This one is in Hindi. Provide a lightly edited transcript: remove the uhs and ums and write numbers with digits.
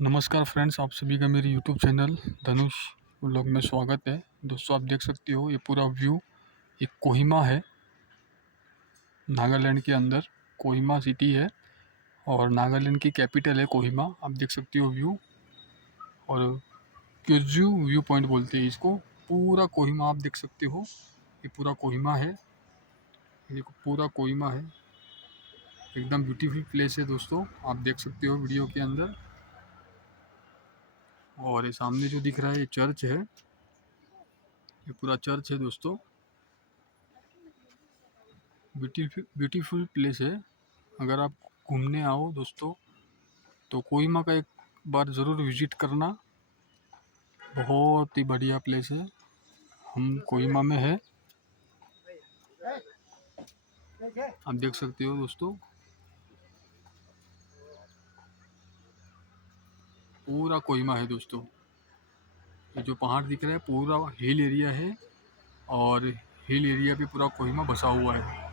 नमस्कार फ्रेंड्स, आप सभी का मेरे यूट्यूब चैनल धनुष व्लॉग में स्वागत है। दोस्तों, आप देख सकते हो ये पूरा व्यू एक कोहिमा है। नागालैंड के अंदर कोहिमा सिटी है और नागालैंड की कैपिटल है कोहिमा। आप देख सकते हो व्यू, और क्यूजू व्यू पॉइंट बोलते हैं इसको। पूरा कोहिमा आप देख सकते हो, ये पूरा कोहिमा है। ये देखो, पूरा कोहिमा है। एकदम ब्यूटीफुल प्लेस है दोस्तों, आप देख सकते हो वीडियो के अंदर। और ये सामने जो दिख रहा है ये चर्च है, ये पूरा चर्च है दोस्तों। ब्यूटीफुल प्लेस है। अगर आप घूमने आओ दोस्तों तो कोहिमा का एक बार ज़रूर विजिट करना। बहुत ही बढ़िया प्लेस है। हम कोहिमा में है, आप देख सकते हो दोस्तों। पूरा कोहिमा है दोस्तों। ये जो पहाड़ दिख रहा है पूरा हिल एरिया है, और हिल एरिया पे पूरा कोहिमा बसा हुआ है।